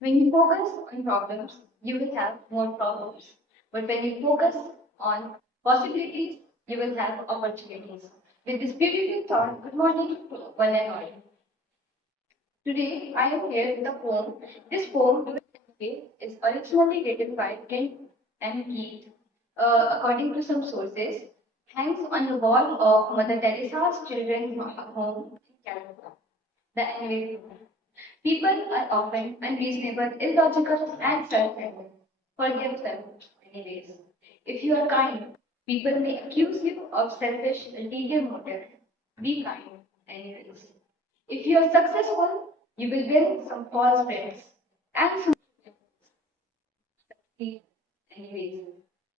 When you focus on problems, you will have more problems. But when you focus on possibilities, you will have opportunities. With this beautiful thought, good morning to one and all. Today, I am here with a poem. This poem is originally written by Kent and Keith, according to some sources, hangs on the wall of Mother Teresa's children's home in Calcutta. The envy. People are often unreasonable, illogical, and self-centered. Forgive them anyways. If you are kind, people may accuse you of selfish, ulterior motive. Be kind anyways. If you are successful, you will win some false friends and some succeed anyways.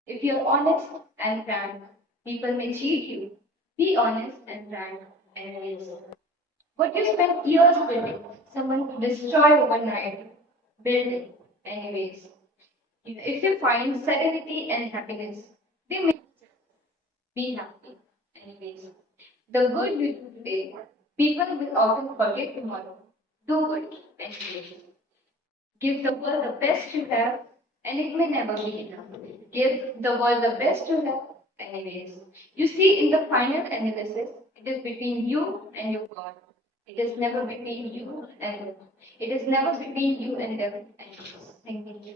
If you are honest and frank, people may cheat you. Be honest and frank anyways. What you spend years building, someone to destroy overnight, build it anyways. If you find serenity and happiness, they may be happy anyways. The good you do today, people will often forget tomorrow. Do good anyways. Give the world the best you have, and it may never be enough. Give the world the best you have, anyways. You see, in the final analysis, it is between you and your God. It is never between you and it is never between you and them. Thank you.